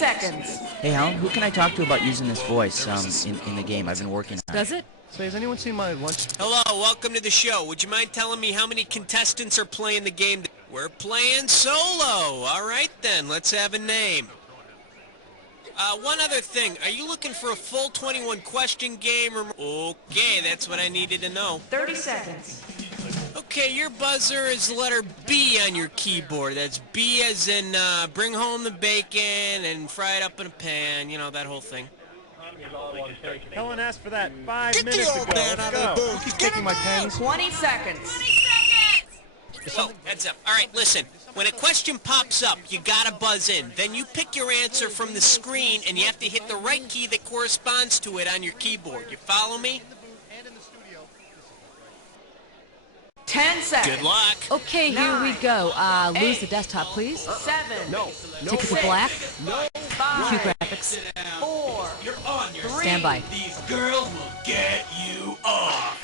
seconds. Hey, Helen, who can I talk to about using this voice in the game? I've been working on it. Does it? Say, has anyone seen my lunch? Hello, welcome to the show. Would you mind telling me how many contestants are playing the game? We're playing solo. All right, then. Let's have a name. One other thing. Are you looking for a full 21-question game? Okay, that's what I needed to know. 30 seconds. Okay, your buzzer is the letter B on your keyboard. That's B as in bring home the bacon and fry it up in a pan. You know, that whole thing. Helen asked for that 5 minutes ago. Let's go. Keep taking my pens. 20 seconds. Whoa, heads up. All right, listen. When a question pops up, you gotta buzz in. Then you pick your answer from the screen, and you have to hit the right key that corresponds to it on your keyboard. You follow me? 10 seconds. Good luck. Okay, here we go. Lose the desktop, please. 7. No. Take it to black. No. 5. Cue graphics. 4. You're on your 3. Stand by. These girls will get you off.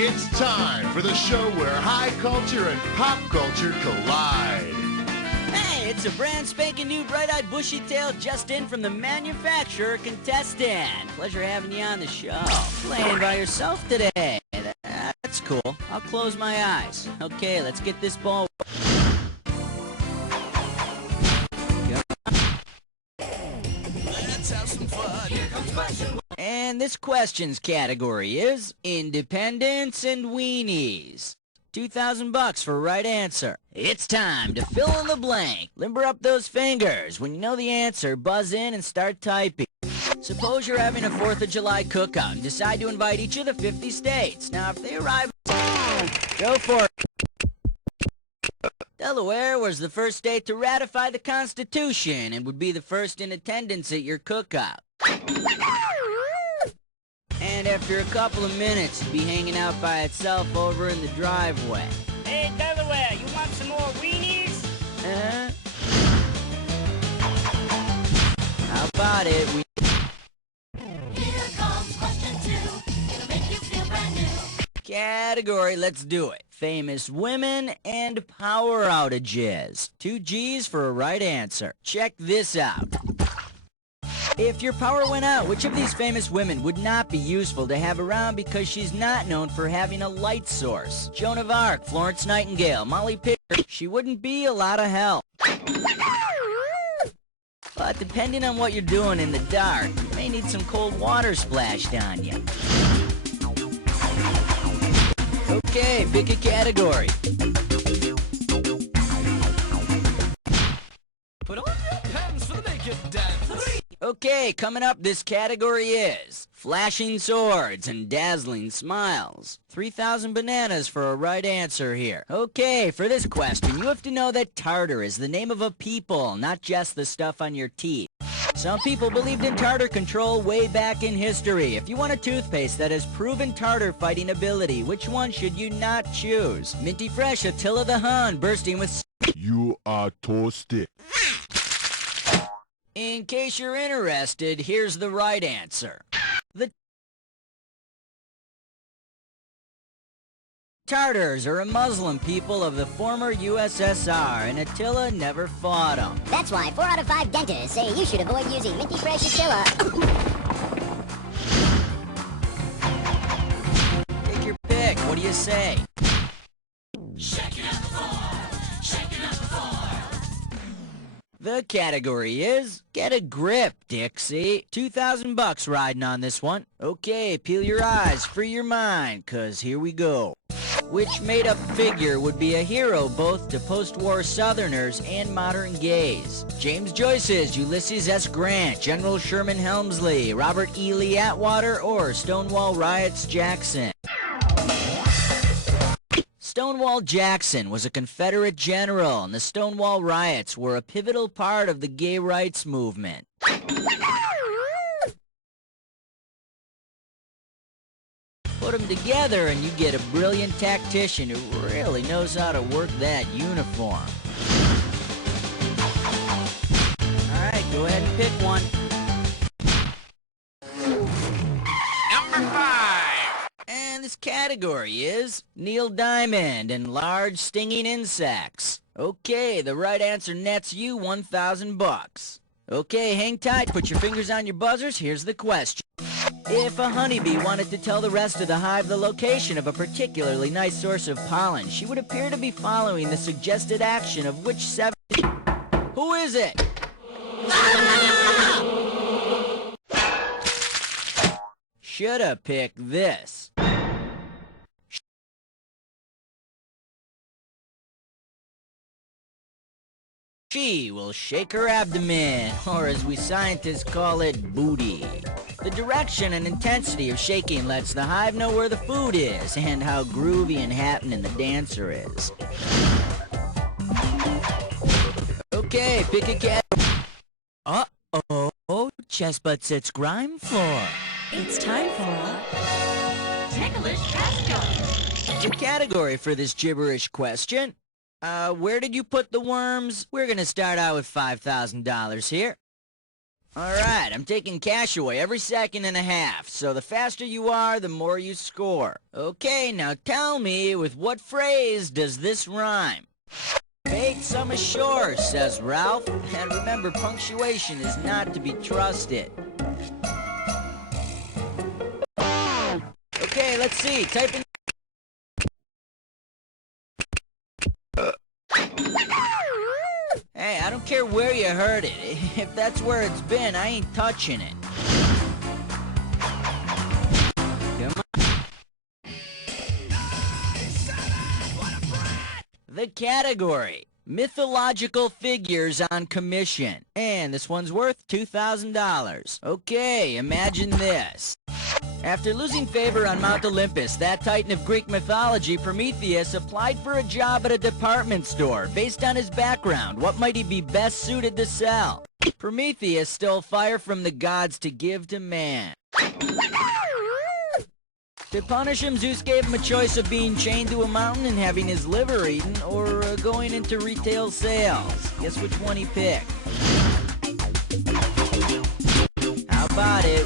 It's time for the show where high culture and pop culture collide. Hey, it's a brand spanking new bright-eyed bushy-tailed just in from the manufacturer contestant. Pleasure having you on the show. Playing by yourself today. That's cool. I'll close my eyes. Okay, let's get this ball. Let's have some fun. Here comes question. And this questions category is independents and weenies. $2,000 for right answer. It's time to fill in the blank. Limber up those fingers. When you know the answer, buzz in and start typing. Suppose you're having a 4th of July cookout and decide to invite each of the 50 states. Now, if they arrive, go for it. Delaware was the first state to ratify the Constitution and would be the first in attendance at your cookout. And after a couple of minutes, be hanging out by itself over in the driveway. Hey, Delaware, you want some more weenies? How about it? Here comes question 2. It'll make you feel brand new. Category, let's do it. Famous women and power outages. 2 G's for a right answer. Check this out. If your power went out, which of these famous women would not be useful to have around because she's not known for having a light source? Joan of Arc, Florence Nightingale, Molly Pitcher. She wouldn't be a lot of help. But depending on what you're doing in the dark, you may need some cold water splashed on you. Okay, pick a category. Put on your pants for the naked dance. Okay, coming up, this category is flashing swords and dazzling smiles. 3,000 bananas for a right answer here. Okay, for this question, you have to know that tartar is the name of a people, not just the stuff on your teeth. Some people believed in tartar control way back in history. If you want a toothpaste that has proven tartar fighting ability, which one should you not choose? Minty Fresh Attila the Hun, bursting with... You are toasted. In case you're interested, here's the right answer. The Tartars are a Muslim people of the former USSR, and Attila never fought them. That's why 4 out of 5 dentists say you should avoid using Minty Fresh Attila. Take your pick. What do you say? The category is get a grip, Dixie. $2,000 riding on this one. Okay, peel your eyes, free your mind, 'cause here we go. Which made-up figure would be a hero both to post-war Southerners and modern gays? James Joyce's Ulysses S. Grant, General Sherman Helmsley, Robert E. Lee Atwater, or Stonewall Riots Jackson? Stonewall Jackson was a Confederate general, and the Stonewall Riots were a pivotal part of the gay rights movement. Put them together and you get a brilliant tactician who really knows how to work that uniform. Alright, go ahead and pick one. Number 5. And this category is Neil Diamond and large stinging insects. Okay, the right answer nets you 1,000 bucks. Okay, hang tight, put your fingers on your buzzers, here's the question. If a honeybee wanted to tell the rest of the hive the location of a particularly nice source of pollen, she would appear to be following the suggested action of which 7... Who is it? Shoulda picked this. She will shake her abdomen, or as we scientists call it, booty. The direction and intensity of shaking lets the hive know where the food is and how groovy and happening the dancer is. Okay, pick a cat. Uh-oh, chest butt sits grime floor. It's time for a ticklish question. The category for this gibberish question. Where did you put the worms? We're gonna start out with $5,000 here. Alright, I'm taking cash away every second and a half, so the faster you are, the more you score. Okay, now tell me, with what phrase does this rhyme? Bait some ashore, says Ralph, and remember, punctuation is not to be trusted. Okay, let's see, type in... Hey, I don't care where you heard it. If that's where it's been, I ain't touching it. Come on. The category. Mythological figures on commission. And this one's worth $2,000. Okay, imagine this. After losing favor on Mount Olympus, that titan of Greek mythology, Prometheus, applied for a job at a department store. Based on his background, what might he be best suited to sell? Prometheus stole fire from the gods to give to man. To punish him, Zeus gave him a choice of being chained to a mountain and having his liver eaten, or going into retail sales. Guess which one he picked? How about it?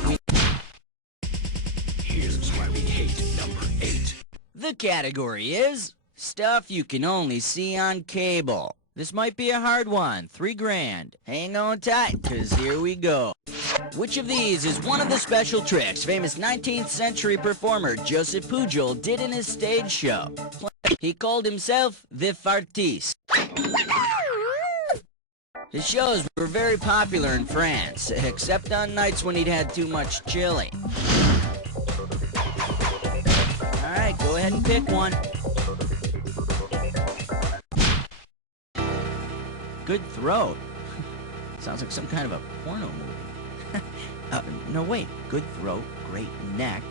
Here's why we hate number 8. The category is stuff you can only see on cable. This might be a hard one. $3,000. Hang on tight, cause here we go. Which of these is one of the special tricks famous 19th century performer Joseph Pujol did in his stage show? He called himself the Fartiste. His shows were very popular in France, except on nights when he'd had too much chili. Alright, go ahead and pick one. Good throat. Sounds like some kind of a porno movie. No, wait. Good throat, great neck.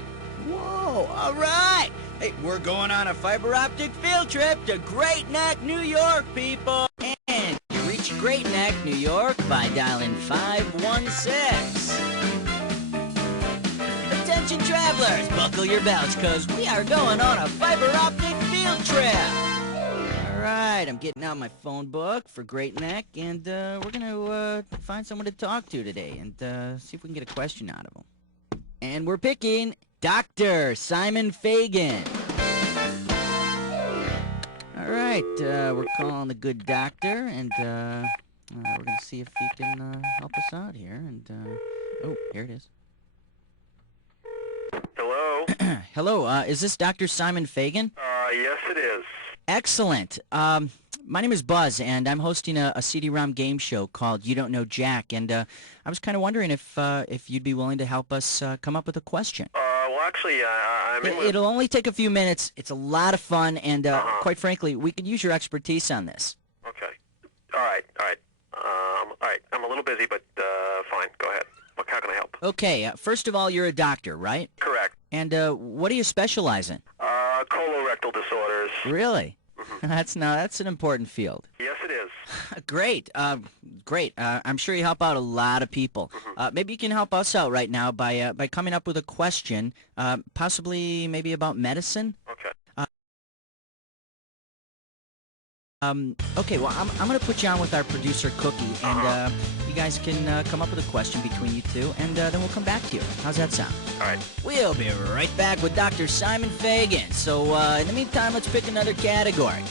Whoa, alright! Hey, we're going on a fiber optic field trip to Great Neck, New York, people! And you reach Great Neck, New York by dialing 516. Attention travelers, buckle your belts, cause we are going on a fiber optic field trip! Alright, I'm getting out my phone book for Great Neck, and we're gonna find someone to talk to today, and see if we can get a question out of them. And we're picking Dr. Simon Fagan. Alright, we're calling the good doctor, and we're gonna see if he can help us out here, and oh, here it is. Hello? Hello, is this Dr. Simon Fagan? Yes it is. Excellent. My name is Buzz, and I'm hosting a CD-ROM game show called You Don't Know Jack, and I was kind of wondering if you'd be willing to help us come up with a question. Well, actually, I'm in with... It'll only take a few minutes. It's a lot of fun, and quite frankly, we could use your expertise on this. Okay. All right. I'm a little busy, but fine. Go ahead. How can I help? Okay, first of all, you're a doctor, right? Correct. And what do you specialize in? Colorectal disorders. Really? That's an important field. Yes, it is. Great. great. I'm sure you help out a lot of people. Maybe you can help us out right now by coming up with a question, possibly maybe about medicine. Okay. Okay, well, I'm going to put you on with our producer, Cookie, and you guys can come up with a question between you two, and then we'll come back to you. How's that sound? All right. We'll be right back with Dr. Simon Fagan. So, in the meantime, let's pick another category.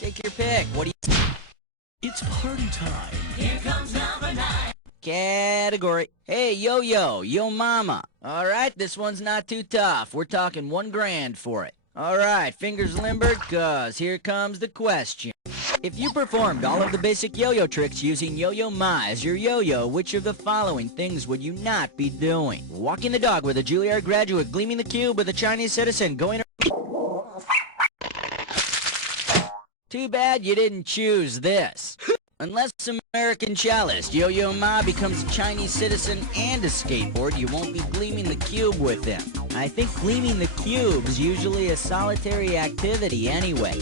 Take your pick. What do you... It's party time. Here comes number 9. Category. Hey, yo-yo, yo mama. All right, this one's not too tough. We're talking $1 grand for it. All right, fingers limbered, cause here comes the question. If you performed all of the basic yo-yo tricks using Yo-Yo Ma as your yo-yo, which of the following things would you not be doing? Walking the dog with a Juilliard graduate, gleaming the cube with a Chinese citizen, going... Too bad you didn't choose this. Unless American cellist Yo-Yo Ma becomes a Chinese citizen and a skateboard, you won't be gleaming the cube with him. I think gleaming the cube's usually a solitary activity anyway.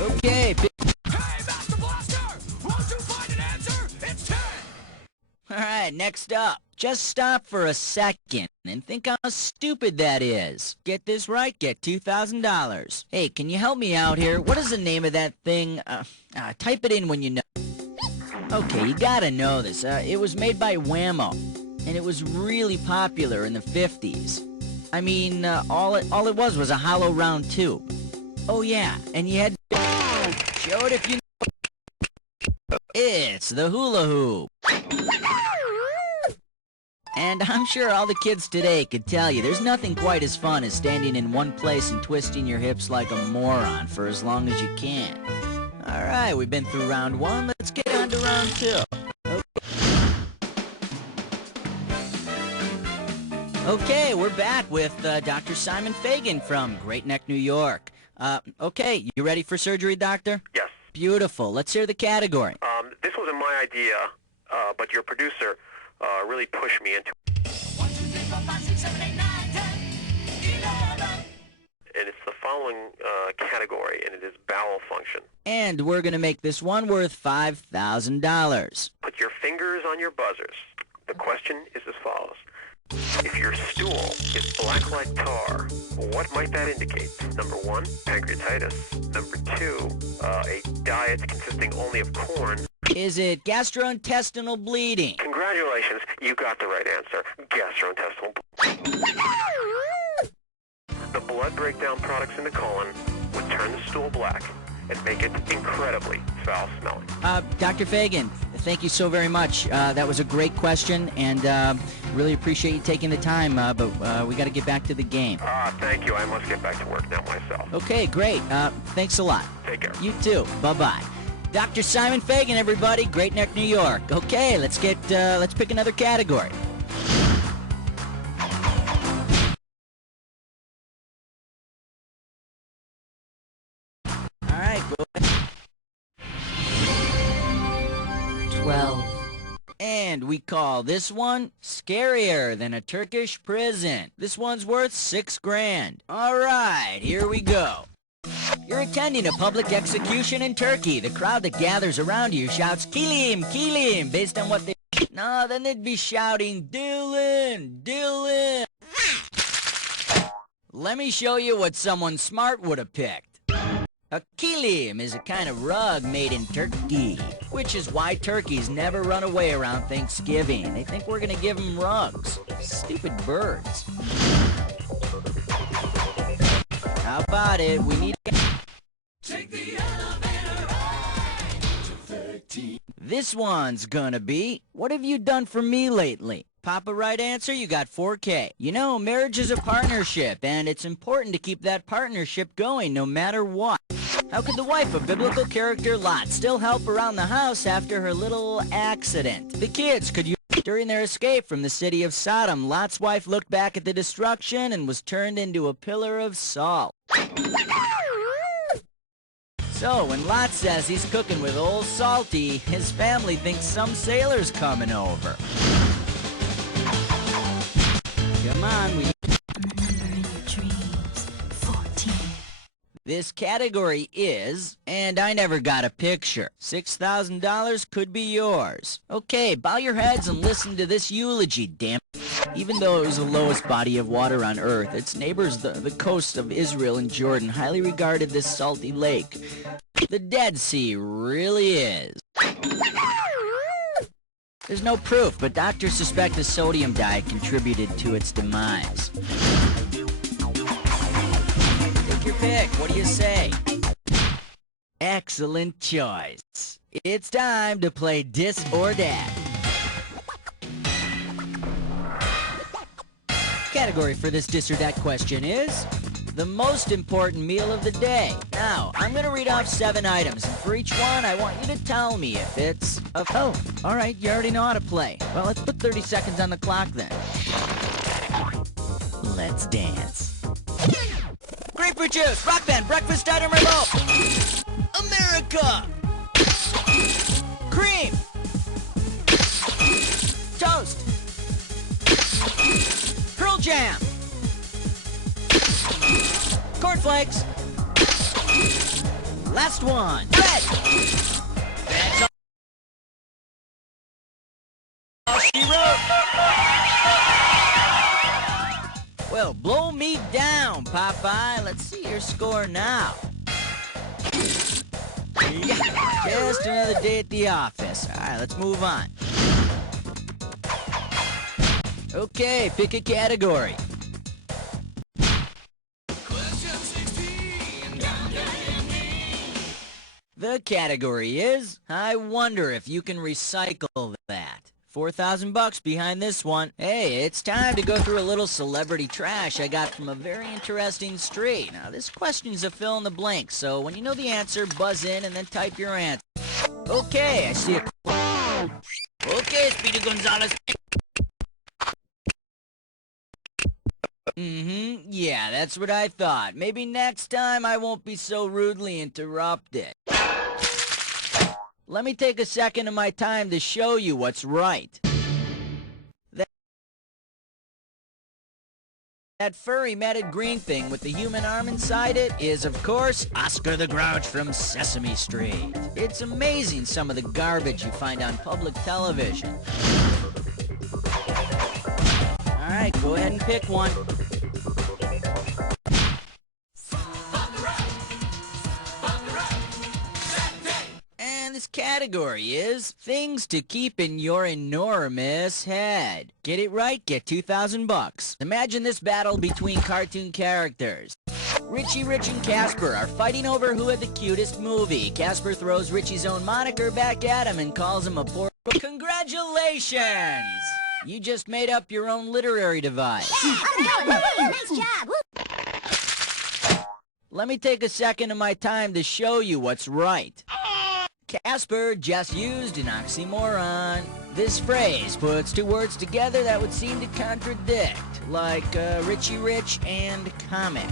Okay, Hey, Master Blaster! Won't you find an answer? It's 10! alright, next up. Just stop for a second and think how stupid that is. Get this right, get $2,000. Hey, can you help me out here? What is the name of that thing? Type it in when you know. Okay, you gotta know this. It was made by Whammo, and it was really popular in the 50s. I mean, all it was a hollow round tube. Oh yeah, and you had to show it if you know. It's the hula hoop. And I'm sure all the kids today could tell you there's nothing quite as fun as standing in one place and twisting your hips like a moron for as long as you can. Alright, we've been through round 1, let's get on to round 2. Okay, we're back with Dr. Simon Fagan from Great Neck, New York. Okay, you ready for surgery, doctor? Yes. Beautiful. Let's hear the category. This wasn't my idea, but your producer really pushed me into it. 1, 2, 3, 4, 5, 6, 7, 8, 9, 10, 11. And it's the following category, and it is bowel function. And we're going to make this one worth $5,000. Put your fingers on your buzzers. The question is as follows. If your stool is black like tar, what might that indicate? Number 1, pancreatitis. Number 2, a diet consisting only of corn. Is it gastrointestinal bleeding? Congratulations, you got the right answer. Gastrointestinal. The blood breakdown products in the colon would turn the stool black and make it incredibly foul-smelling. Dr. Fagan, thank you so very much. That was a great question, and really appreciate you taking the time, but we got to get back to the game. Thank you. I must get back to work now myself. Okay, great. Thanks a lot. Take care. You too. Bye-bye. Dr. Simon Fagan, everybody, Great Neck, New York. Okay, let's pick another category. All right, go ahead. 12. And we call this one scarier than a Turkish prison. This one's worth $6 grand. All right, here we go. You're attending a public execution in Turkey. The crowd that gathers around you shouts, "Kilim, Kilim," based on what they... No, then they'd be shouting, "Dylan, Dylan." Let me show you what someone smart would have picked. A kilim is a kind of rug made in Turkey, which is why turkeys never run away around Thanksgiving. They think we're gonna give them rugs. Stupid birds. How about it? We need to... Take the elevator ride to 13. This one's gonna be, what have you done for me lately? Pop a right answer, you got 4K. You know, marriage is a partnership, and it's important to keep that partnership going no matter what. How could the wife of biblical character Lot still help around the house after her little accident? The kids could use... During their escape from the city of Sodom, Lot's wife looked back at the destruction and was turned into a pillar of salt. So, when Lot says he's cooking with Old Salty, his family thinks some sailor's coming over. Come on, we... I'm the number in your dreams. 4. This category is, and I never got a picture. $6,000 could be yours. Okay, bow your heads and listen to this eulogy, damn it. Even though it was the lowest body of water on Earth, its neighbors, the coasts of Israel and Jordan, highly regarded this salty lake. The Dead Sea really is. There's no proof, but doctors suspect the sodium diet contributed to its demise. Take your pick. What do you say? Excellent choice. It's time to play Dis or Dat. Category for this Dis or Dat question is the most important meal of the day. Now, I'm going to read off 7 items, and for each one, I want you to tell me if it's a... Oh, all right, you already know how to play. Well, let's put 30 seconds on the clock then. Let's dance. Grapefruit juice, rock band, breakfast item remote. America. Cream. Toast. Pearl jam. Cornflakes. Last one. Bread. That's all she wrote. Well, blow me down, Popeye. Let's see your score now. Yeah, just another day at the office. All right, let's move on. Okay, pick a category. The category is, I wonder if you can recycle that. $4,000 behind this one. Hey, it's time to go through a little celebrity trash I got from a very interesting street. Now, this question's a fill in the blank, so when you know the answer, buzz in and then type your answer. Okay, I see a... Okay, Speedy Gonzalez. Yeah, that's what I thought. Maybe next time I won't be so rudely interrupted. Let me take a second of my time to show you what's right. That furry matted green thing with the human arm inside it is, of course, Oscar the Grouch from Sesame Street. It's amazing some of the garbage you find on public television. Alright, go ahead and pick one. And this category is things to keep in your enormous head. Get it right, get $2,000. Imagine this battle between cartoon characters. Richie Rich and Casper are fighting over who had the cutest movie. Casper throws Richie's own moniker back at him and calls him a poor... Congratulations! You just made up your own literary device. Nice job. Let me take a second of my time to show you what's right. Casper just used an oxymoron. This phrase puts 2 words together that would seem to contradict, like Richie Rich and comic.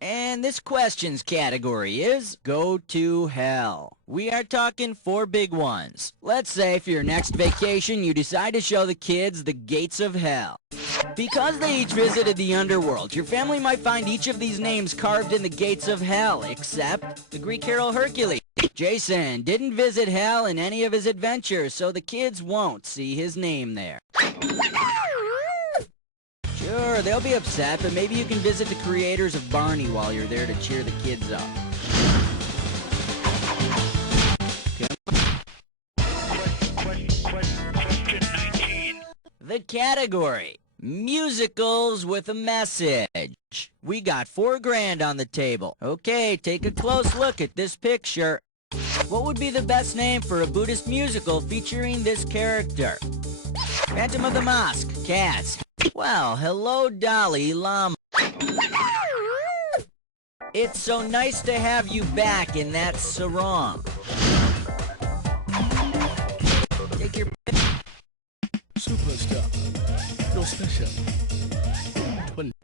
And this question's category is Go to Hell. We are talking 4 big ones. Let's say for your next vacation you decide to show the kids the gates of hell. Because they each visited the underworld, your family might find each of these names carved in the gates of hell, except the Greek hero Hercules. Jason didn't visit hell in any of his adventures, so the kids won't see his name there. Sure, they'll be upset, but maybe you can visit the creators of Barney while you're there to cheer the kids up. Question 19. The category, musicals with a message. We got $4,000 on the table. Okay, take a close look at this picture. What would be the best name for a Buddhist musical featuring this character? Phantom of the Mosque, Cats. Well, hello, Dalai Lama. It's so nice to have you back in that sarong. Take your... Superstar. You're special.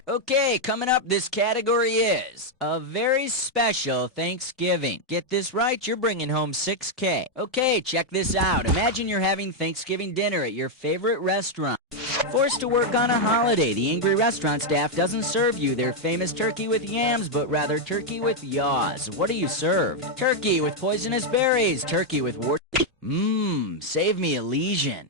Okay, coming up, this category is a very special Thanksgiving. Get this right, you're bringing home $6K. Okay, check this out. Imagine you're having Thanksgiving dinner at your favorite restaurant. Forced to work on a holiday, the angry restaurant staff doesn't serve you their famous turkey with yams, but rather turkey with yaws. What do you serve? Turkey with poisonous berries, turkey with wart... Save me a lesion.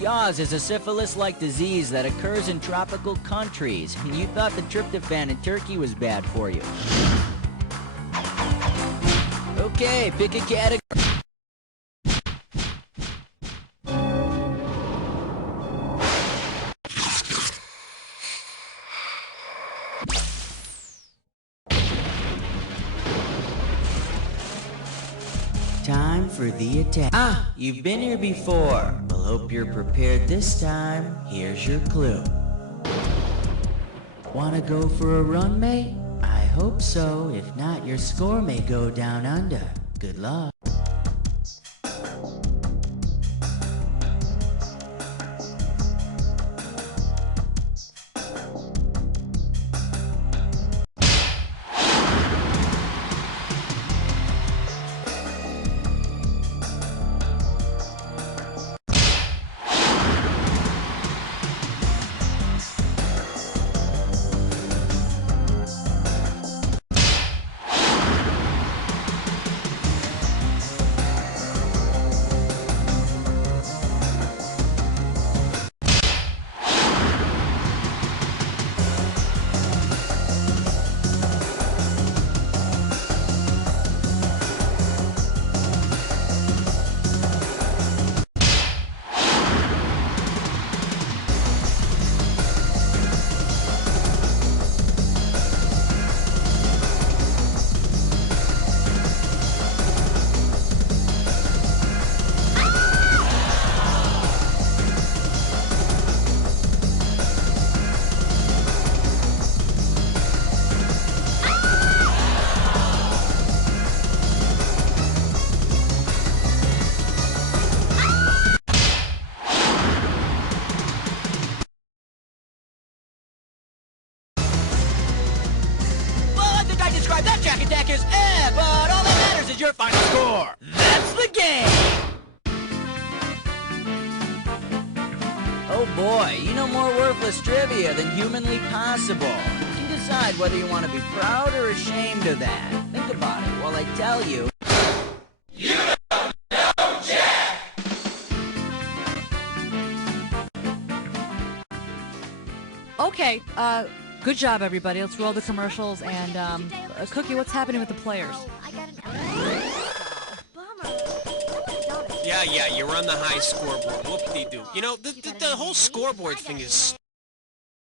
Yaws is a syphilis-like disease that occurs in tropical countries, and you thought the tryptophan in turkey was bad for you. Okay, pick a category. Time for the attack. You've been here before. Well, hope you're prepared this time. Here's your clue. Wanna go for a run, mate? I hope so. If not, your score may go down under. Good luck. That jack attack is but all that matters is your final score. That's the game! Oh boy, you know more worthless trivia than humanly possible. You can decide whether you want to be proud or ashamed of that. Think about it while I tell you. You don't know Jack! Okay, good job, everybody. Let's roll the commercials. And, Cookie, what's happening with the players? Yeah, you're on the high scoreboard. Whoop-de-doo. You know, the whole scoreboard thing is